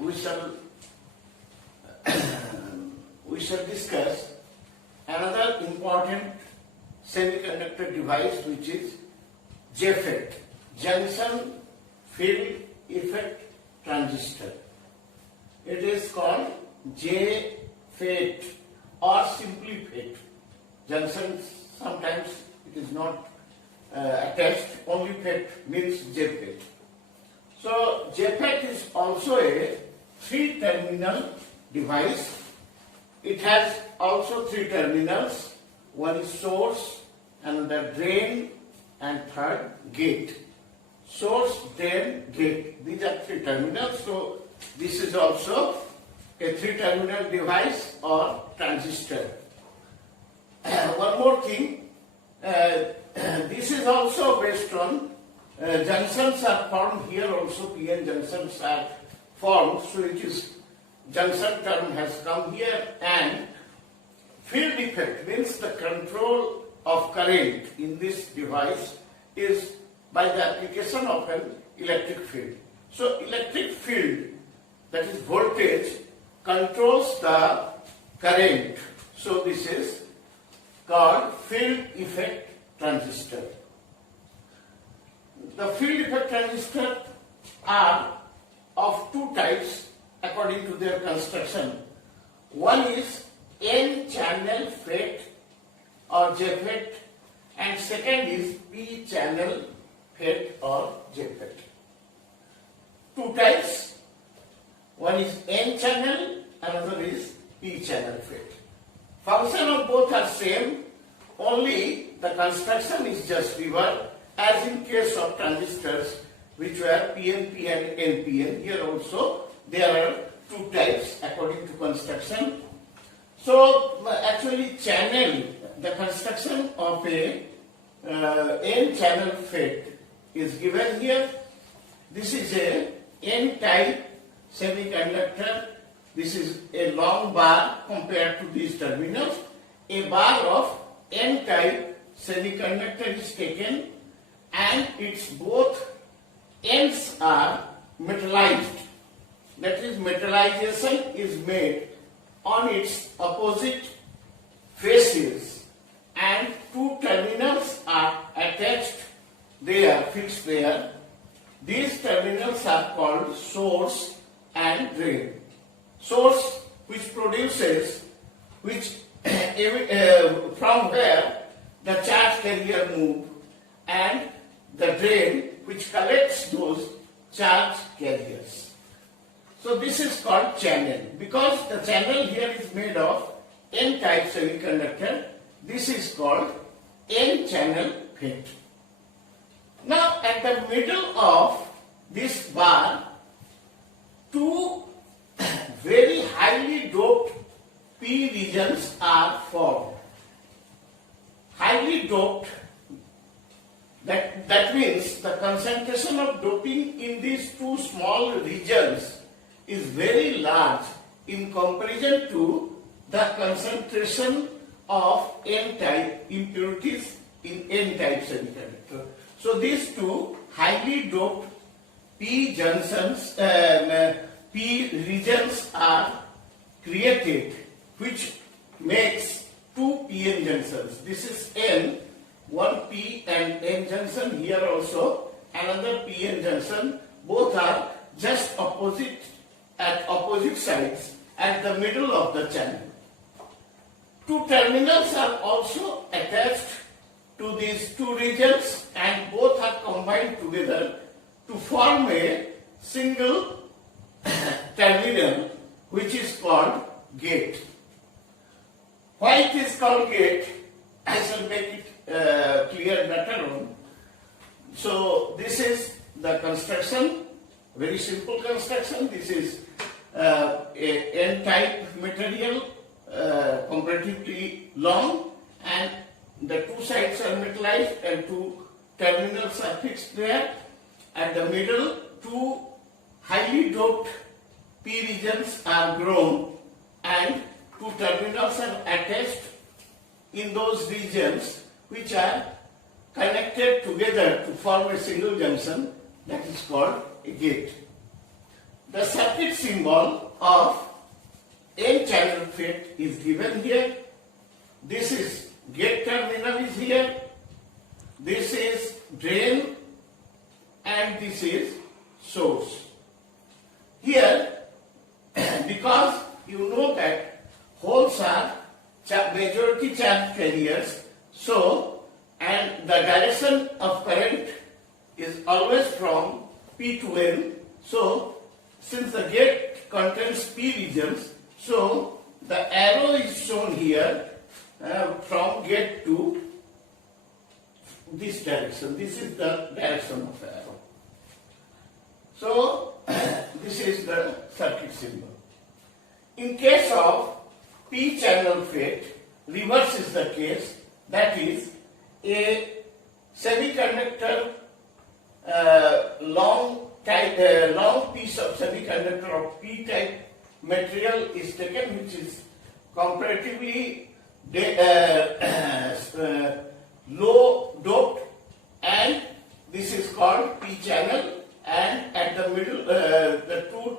we shall we shall discuss another important semiconductor device, which is JFET, junction field effect transistor. It is called JFET or simply FET. Junction, sometimes it is not attached, only FET means JFET. So JFET is also a 3-terminal device. It has also 3 terminals. One is source, another drain, and third gate. Source, drain, gate. These are 3 terminals. So this is also a 3-terminal device or transistor. One more thing, this is also based on junctions are formed here also, PN junctions are formed, so it is junction term has come here, and field effect means the control of current in this device is by the application of an electric field. So electric field, that is voltage, controls the current. So this is called field effect transistor. The field effect transistor are of 2 types according to their construction. One is N-channel FET or JFET, and second is P-channel FET or JFET. 2 types. One is N-channel, another is P-channel FET. Function of both are same, only the construction is just reversed, as in case of transistors which were PNP and NPN. Here also there are 2 types according to construction. So actually channel, the construction of a N-channel FET is given here. This is a N-type semiconductor. This is a long bar compared to these terminals. A bar of N-type semiconductor is taken, and its both ends are metallized. That is, metallization is made on its opposite faces, and 2 terminals are attached there, fixed there. These terminals are called source and drain. Source, which produces, from where the charge carrier move, and the drain, which collects those charge carriers. So this is called channel. Because the channel here is made of N-type semiconductor, this is called N-channel FET. Now at the middle of this bar, 2 very highly doped P regions are formed. Highly doped, that means the concentration of doping in these 2 small regions is very large in comparison to the concentration of N-type impurities in N-type semiconductor. So these 2 highly doped P regions are created, which makes 2 PN junctions. This is N, one P and N junction. Here also another PN junction. Both are just opposite, at opposite sides at the middle of the channel. 2 terminals are also attached to these 2 regions, and both are combined together to form a single terminal, which is called gate. Why it is called gate, I shall make it clear later on. So this is the construction, very simple construction. This is a N-type material, comparatively long, and the 2 sides are metallized and 2 terminals are fixed there. At the middle, 2 highly doped P regions are grown, and 2 terminals are attached in those regions which are connected together to form a single junction, that is called a gate. the circuit symbol of N-channel FET is given here. This is gate terminal is here. This is drain and this is source. Here, because you know that holes are majority charge carriers, so and the direction of current is always from P to N. So since the gate contains P regions, so the arrow is shown here from gate to this direction. This is the direction of the arrow. So this is the circuit symbol. In case of P channel FET, reverse is the case. That is, a semiconductor long piece of semiconductor of P type material is taken, which is comparatively low doped, and this is called P channel, and at the middle the two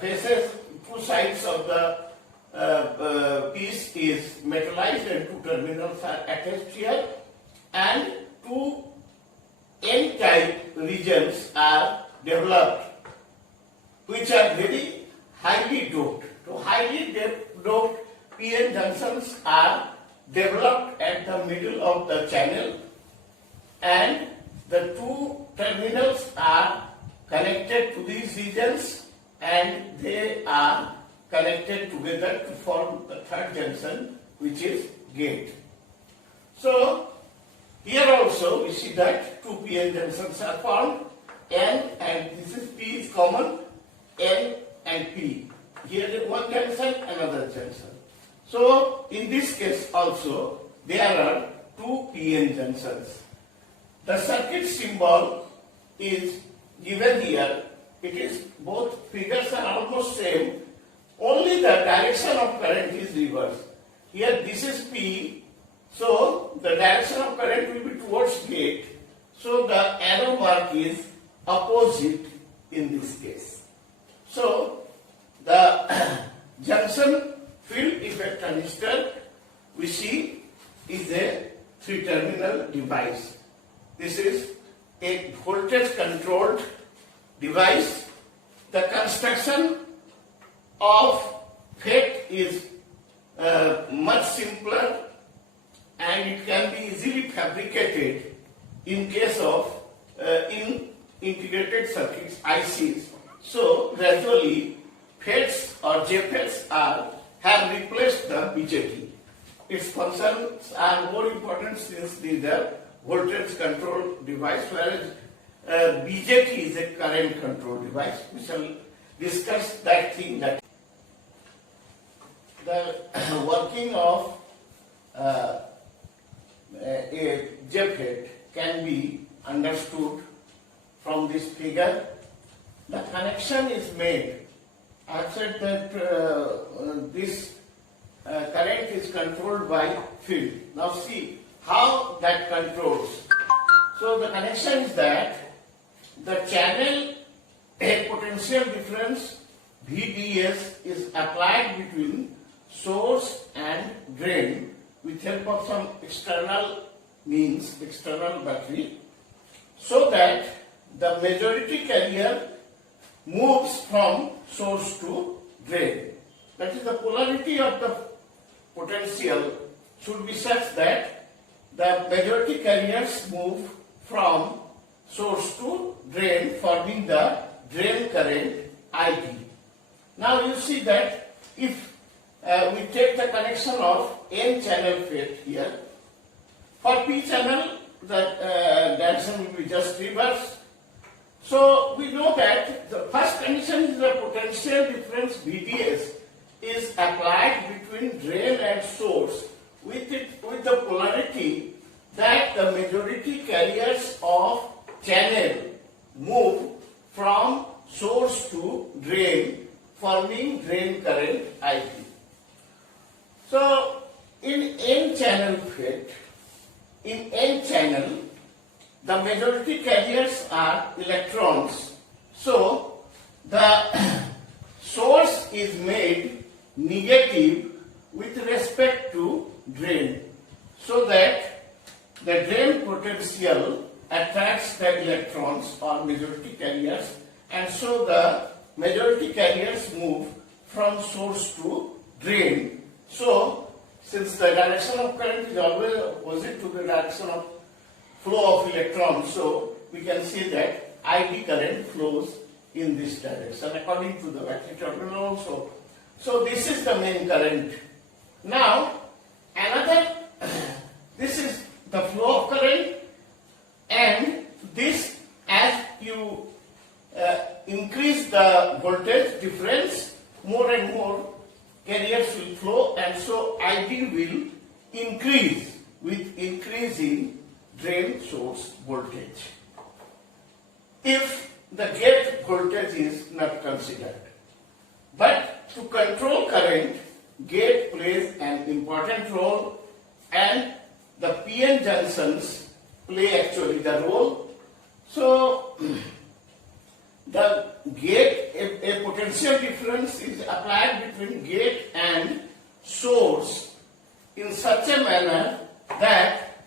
faces, two sides of the piece is metallized and two terminals are attached here, and two N-type regions are developed which are very highly doped. So highly doped PN junctions are developed at the middle of the channel, and the two terminals are connected to these regions and they are connected together to form the third junction, which is gate. So here also we see that two PN junctions are formed, N and this is P is common, N and P. Here is one junction, another junction. So in this case also there are two PN junctions. The circuit symbol is given here. It is, both figures are almost same, only the direction of current is reversed. Here this is P, so the direction of current will be towards gate. So the arrow mark is opposite in this case. So the junction field effect transistor we see is a 3-terminal device. This is a voltage controlled device. The construction of FET is much simpler and it can be easily fabricated in case of in integrated circuits ICs. So gradually FETs or JFETs have replaced the BJT. Its functions are more important since these are voltage control device, whereas BJT is a current control device. We shall discuss that thing, that the working of a JFET can be understood from this figure. The connection is made. I have said that this current is controlled by field. Now see how that controls. So the connection is that the channel a potential difference VDS is applied between source and drain with help of some external means, external battery, so that the majority carrier moves from source to drain. That is, the polarity of the potential should be such that the majority carriers move from source to drain, forming the drain current IP. Now you see that if we take the connection of N channel FET here, for P channel the direction will be just reversed. So we know that the first condition is the potential difference VDS is applied between drain and source with the polarity that the majority carriers of channel move from source to drain, forming drain current IP. So in N channel FET, in N channel, the majority carriers are electrons. So the source is made negative with respect to drain, so that the drain potential attracts the electrons or majority carriers, and so the majority carriers move from source to drain. So since the direction of current is always opposite to the direction of flow of electrons, so we can see that ID current flows in this direction according to the battery terminal also. So this is the main current. Now this is the flow of current, and this, as you increase the voltage difference, more and more carriers will flow, and so ID will increase with increasing drain source voltage, if the gate voltage is not considered. But to control current, gate plays an important role, and the PN junctions play actually the role. So the gate, a potential difference is applied between gate and source in such a manner that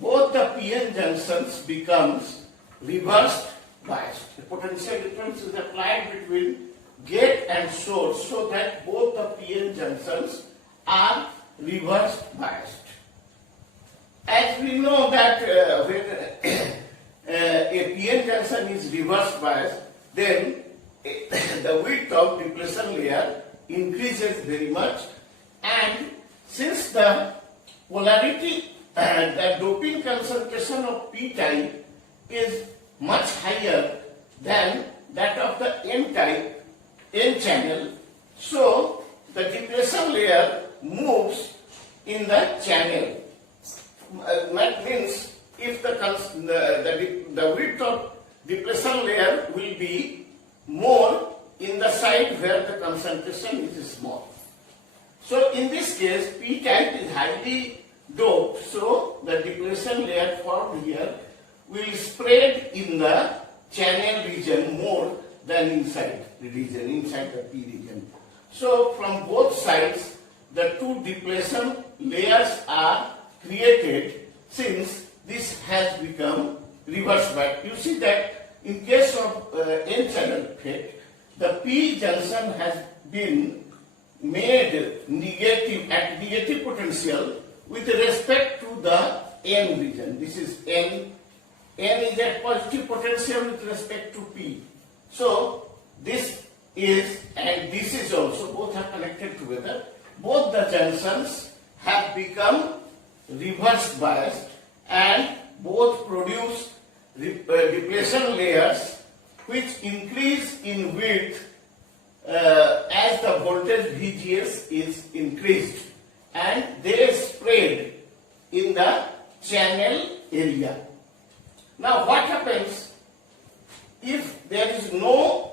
both the PN junctions becomes reversed biased. The potential difference is applied between gate and source, so that both the PN junctions are reverse biased. As we know that when a PN junction is reverse biased, then the width of depletion layer increases very much, and since the polarity the doping concentration of P type is much higher than that of the N type, N channel, so the depletion layer moves in the channel. That means if the width of depletion layer will be more in the side where the concentration is small. So in this case, P type is highly doped, so the depletion layer formed here will spread in the channel region more than inside the region, inside the P region. So from both sides, the two depletion layers are created, since this has become reverse biased. You see that in case of N channel FET, the P junction has been made negative at negative potential with respect to the N region. This is N. N is at positive potential with respect to P. So this is and this is also, both are connected together. Both the junctions have become reverse biased, and both produce depletion layers which increase in width as the voltage VGS is increased, and they spread in the channel area. Now what happens if there is no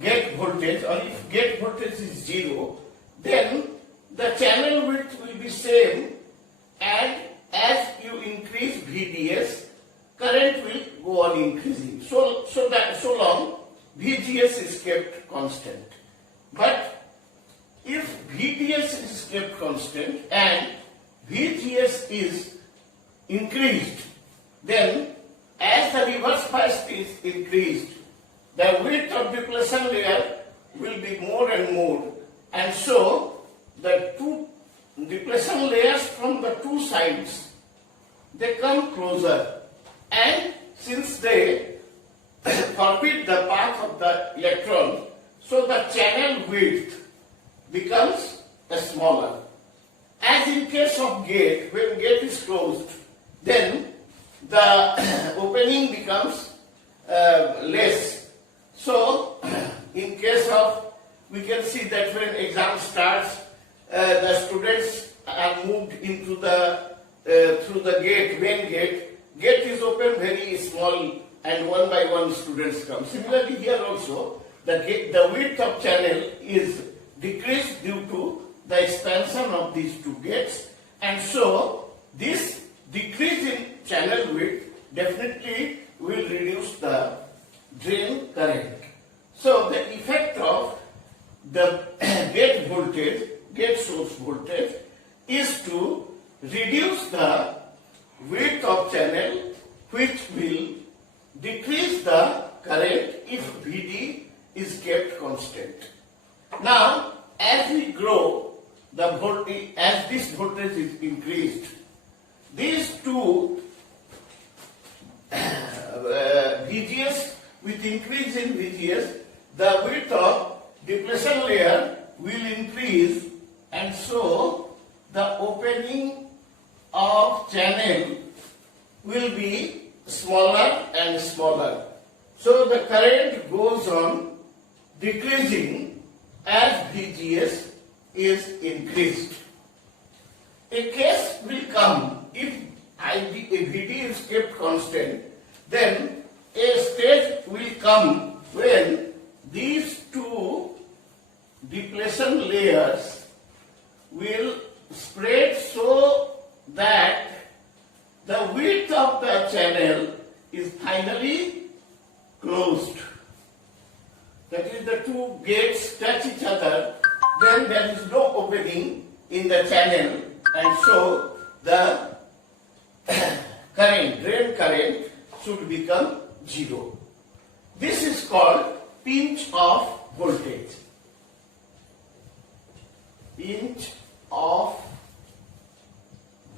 gate voltage, or if gate voltage is 0, then the channel width will be same, and as you increase VDS, current will go on increasing. So long VGS is kept constant. But if VDS is kept constant and VGS is increased, then as the reverse bias is increased, the width of depletion layer will be more and more, and so the two depletion layers from the two sides, they come closer, and since they forbid the path of the electron, so the channel width becomes smaller. As in case of gate, when gate is closed, then the opening becomes less. So in case of, we can see that when exam starts, the students are moved into the through the gate, main gate. Gate is open very small, and one by one students come. Similarly here also, the width of channel is decreased due to the expansion of these two gates, and so this decrease in channel width definitely will reduce the drain current. So the effect of the gate voltage, gate source voltage, is to reduce the width of channel, which will decrease the current if Vd is kept constant. Now, as we grow, the voltage, as this voltage is increased, these two VGS, with increase in VGS, the width of depletion layer will increase, and so the opening of channel will be smaller and smaller. So the current goes on decreasing as VGS is increased. A case will come if Vd is kept constant, then a stage will come when these two depletion layers will spread so that the width of the channel is finally closed. That is, the two gates touch each other, then there is no opening in the channel, and so the current, drain current, should become zero. This is called pinch off voltage. Pinch off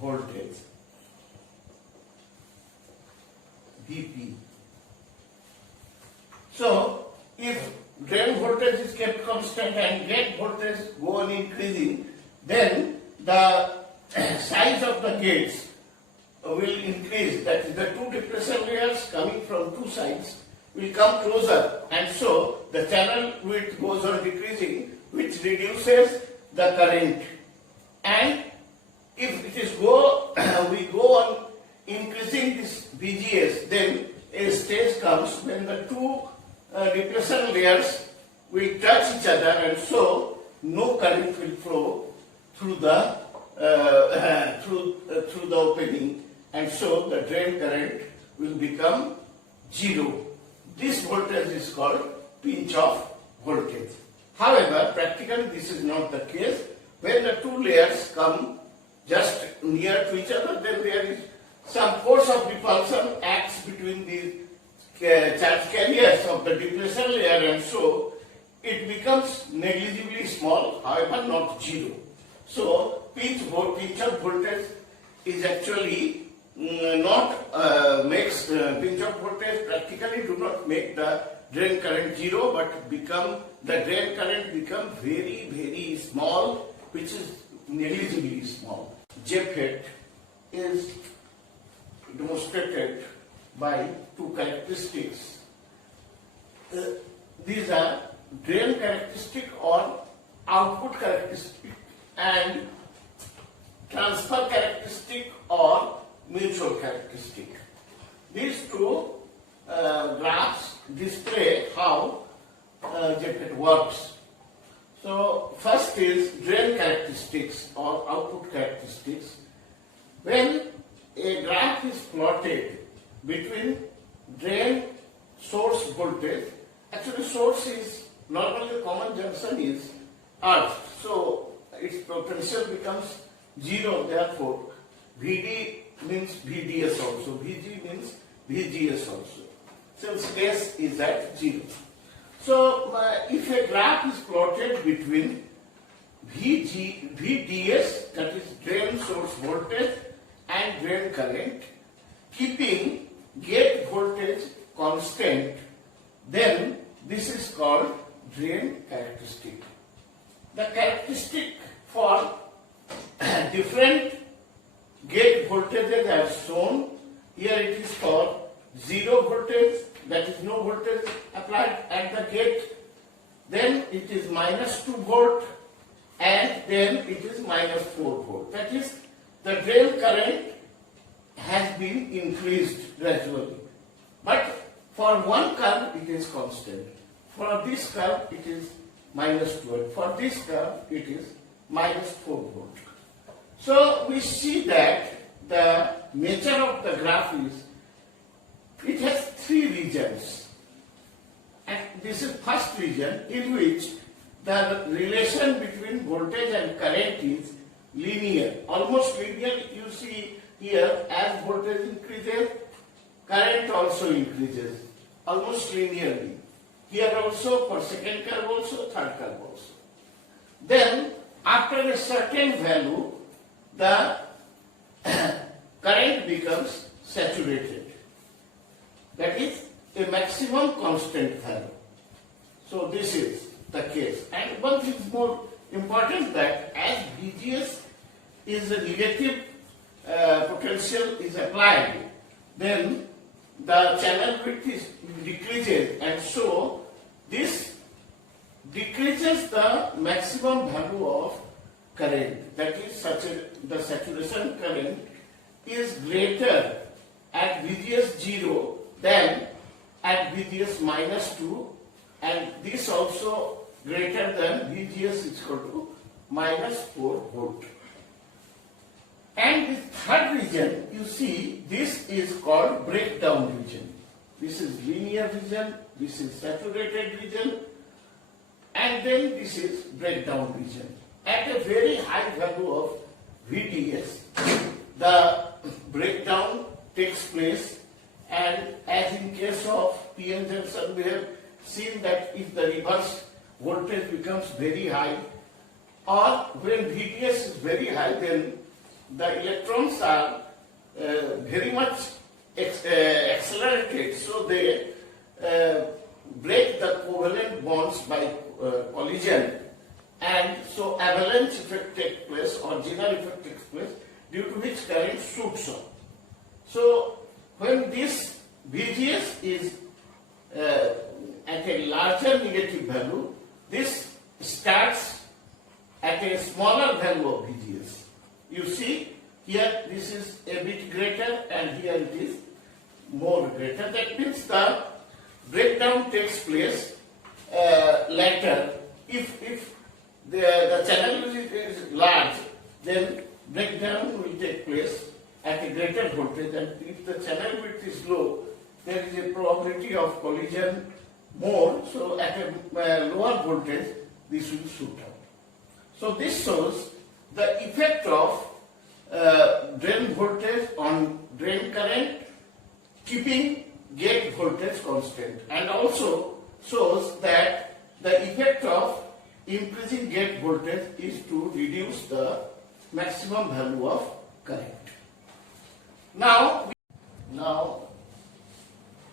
voltage, Vp. So, if drain voltage is kept constant and gate voltage go on increasing, then the size of the gates will increase. That is, the two depletion layers coming from two sides will come closer, and so the channel width goes on decreasing, which reduces the current. And if it is we go on increasing this VGS, then a stage comes when the two depletion layers will touch each other, and so no current will flow through the through the opening, and so the drain current will become zero. This voltage is called pinch off voltage. However, practically this is not the case. When the two layers come just near to each other, then there is some force of repulsion acts between the charge carriers of the depletion layer, and so it becomes negligibly small, however not zero. So pinch off voltage is actually not makes pinch off voltage practically do not make the drain current zero, but the drain current become very, very small, which is negligibly small. JFET is demonstrated by two characteristics. These are drain characteristic or output characteristic, and transfer characteristic or mutual characteristic. These two graphs display how JFET works. So first is drain characteristics or output characteristics. When a graph is plotted between drain source voltage, actually source is normally the common junction is earth, so its potential becomes zero, therefore Vd means Vds also, Vg means Vgs also, since S is at 0. So if a graph is plotted between Vds, that is drain source voltage, and drain current, keeping gate voltage constant, then this is called drain characteristic. The characteristic for different gate voltages are shown. Here it is for zero voltage, that is no voltage applied at the gate, then it is -2 volt, and then it is -4 volt. That is, the drain current has been increased gradually. But for one curve it is constant. For this curve it is -12. For this curve it is -4 volt. So we see that the nature of the graph is, it has three regions. And this is first region in which the relation between voltage and current is linear, almost linear. You see here, as voltage increases, current also increases, almost linearly. Here also, for second curve also, third curve also. Then, after a certain value, the current becomes saturated. That is a maximum constant value. So this is the case. And one thing is more important, that as VGS is a negative potential is applied, then the channel width is decreases, and so this decreases the maximum value of current. That is, the saturation current is greater at VGS 0 than at VGS minus 2, and this also greater than VGS is equal to minus 4 volt. And the third region, you see, this is called breakdown region. This is linear region, this is saturated region, and then this is breakdown region. At a very high value of VDS, the breakdown takes place, and as in case of PN junction, we have seen that if the reverse voltage becomes very high, or when VDS is very high, then the electrons are very much accelerated, so they break the covalent bonds by collision, and so avalanche effect takes place or Zener effect takes place, due to which current shoots up. So when this VGS is at a larger negative value, this starts at a smaller value of VGS. You see, here this is a bit greater and here it is more greater. That means the breakdown takes place later. If the channel is large, then breakdown will take place at a greater voltage, and if the channel width is low, there is a probability of collision more, so at a lower voltage this will shoot out. So this shows the effect of drain voltage on drain current, keeping gate voltage constant, and also shows that the effect of increasing gate voltage is to reduce the maximum value of current. Now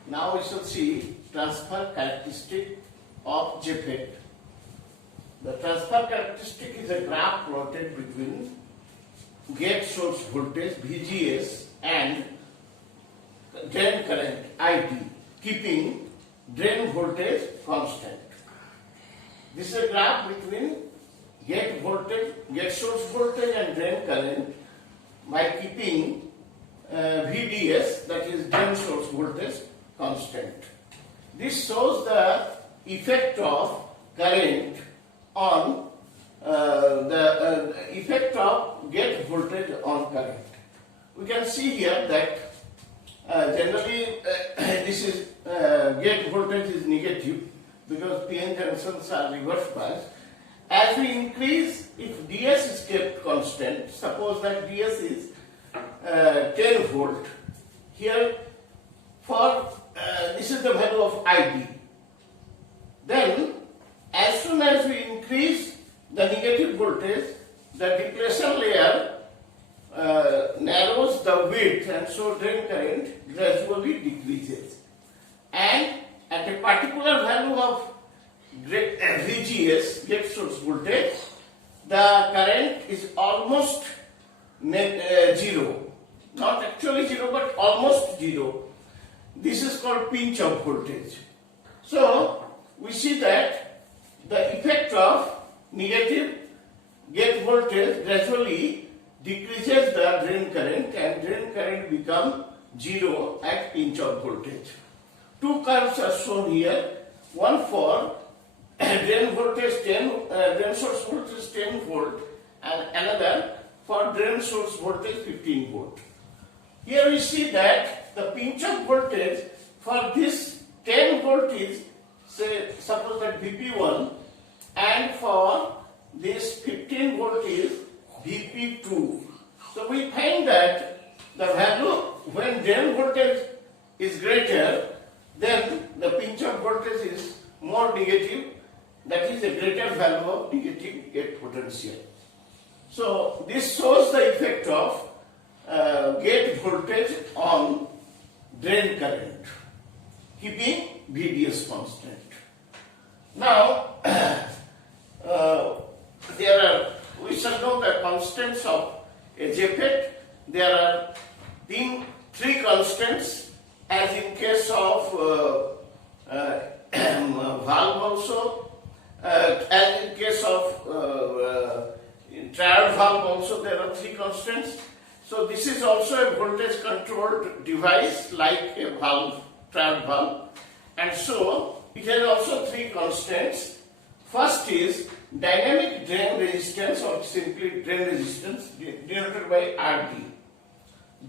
we shall see transfer characteristic of JFET. The transfer characteristic is a graph plotted between gate source voltage VGS and drain current IT, keeping drain voltage constant. This is a graph between gate voltage, gate source voltage and drain current by keeping VDS, that is drain source voltage, constant. This shows the effect of current on the effect of gate voltage on current. We can see here that generally this is gate voltage is negative because PN junctions are reverse biased. As we increase, if DS is kept constant, suppose that DS is 10 volt, here for this is the value of ID. Then as soon as we increase the negative voltage, the depletion layer narrows the width, and so drain current gradually decreases. And at a particular value of VGS, gate source voltage, the current is almost zero. Not actually zero, but almost zero. This is called pinch of voltage. So we see that the effect of negative gate voltage gradually decreases the drain current, and drain current become zero at pinch of voltage. Two curves are shown here. One for drain voltage 10, drain source voltage 10 volt, and another for drain source voltage 15 volt. Here we see that the pinch of voltage for this 10 volt is say suppose that VP1, and for this 15 volt is VP2. So we find that the value when drain voltage is greater, then the pinch-off voltage is more negative, that is a greater value of negative gate potential. So this shows the effect of gate voltage on drain current, keeping VDS constant. Now, we shall know the constants of a JFET. There are three constants, as in case of valve also, as in case of triode valve also, there are three constants. So this is also a voltage controlled device like a valve, triode valve, and so it has also three constants. First is dynamic drain resistance, or simply drain resistance, denoted by RD.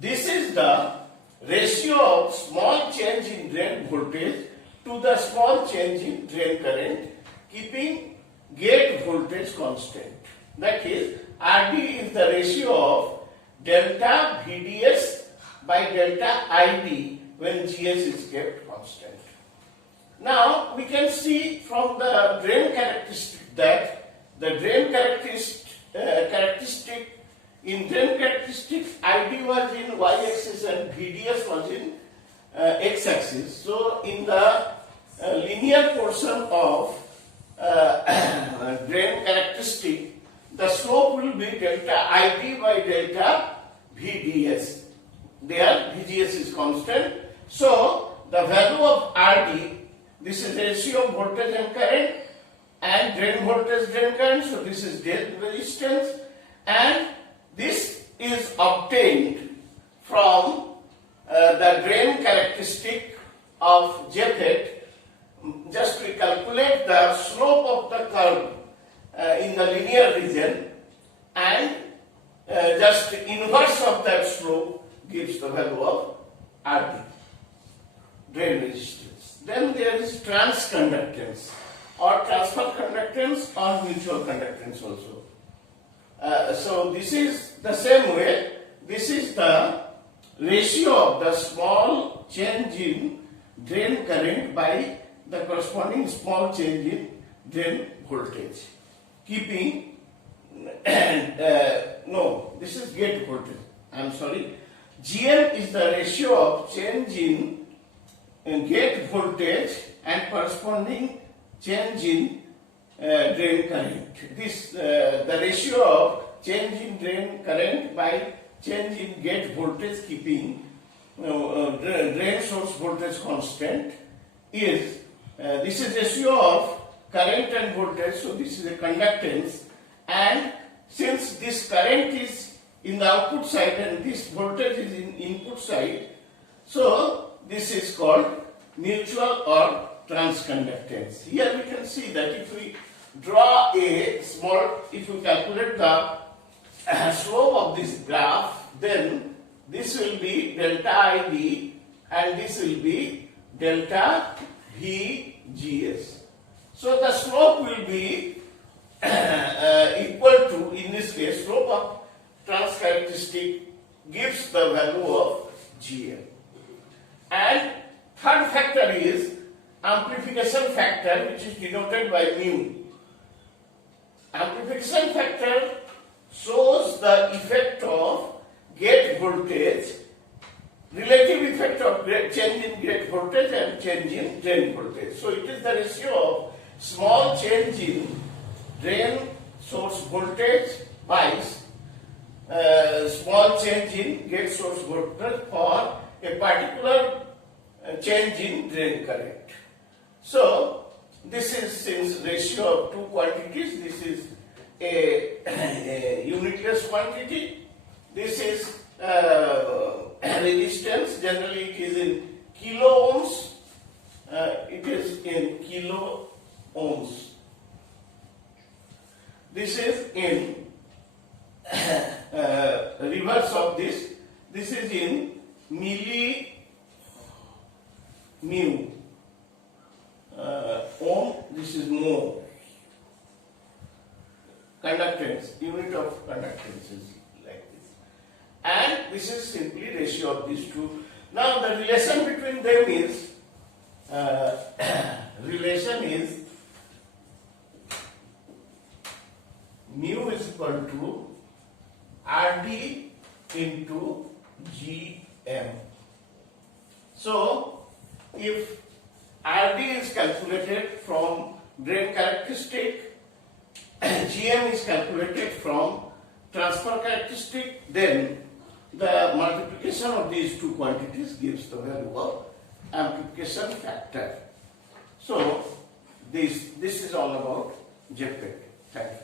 This is the ratio of small change in drain voltage to the small change in drain current, keeping gate voltage constant. That is, RD is the ratio of delta VDS by delta ID when GS is kept constant. Now we can see from the drain characteristic that the drain characteristic in drain characteristic ID was in y-axis and VDS was in x-axis. So in the linear portion of drain characteristic, the slope will be delta ID by delta VDS. There VGS is constant. So the value of RD, this is ratio of voltage and current, and drain voltage, drain current, so this is drain resistance, and this is obtained from the drain characteristic of JFET. Just we calculate the slope of the curve in the linear region, and just inverse of that slope gives the value of RD, drain resistance. Then there is transconductance, or transfer conductance, or mutual conductance also. So this is the same way. This is the ratio of the small change in drain current by the corresponding small change in drain voltage, keeping no, this is gate voltage. I am sorry. GM is the ratio of change in gate voltage and corresponding change in drain current. This the ratio of change in drain current by change in gate voltage, keeping drain source voltage constant, is this is ratio of current and voltage. So this is a conductance, and since this current is in the output side and this voltage is in input side, so this is called mutual or transconductance. Here we can see that if we draw a small, if we calculate the slope of this graph, then this will be delta ID and this will be delta VGS. So the slope will be equal to, in this case, slope of trans characteristic gives the value of GM. And third factor is amplification factor, which is denoted by mu. Amplification factor shows the effect of gate voltage, relative effect of change in gate voltage and change in drain voltage. So it is the ratio of small change in drain source voltage by small change in gate source voltage for a particular change in drain current. So this is, since ratio of two quantities, this is a unitless quantity. This is resistance. Generally it is in kilo ohms. It is in kilo ohms. This is in reverse of this. This is in milli mu is mho. Conductance, unit of conductance is like this. And this is simply ratio of these two. Now the relation between them is, mu is equal to Rd into Gm. So if Rd is calculated from drain characteristic, Gm is calculated from transfer characteristic, then the multiplication of these two quantities gives the value of amplification factor. So this is all about JFET. Thank you.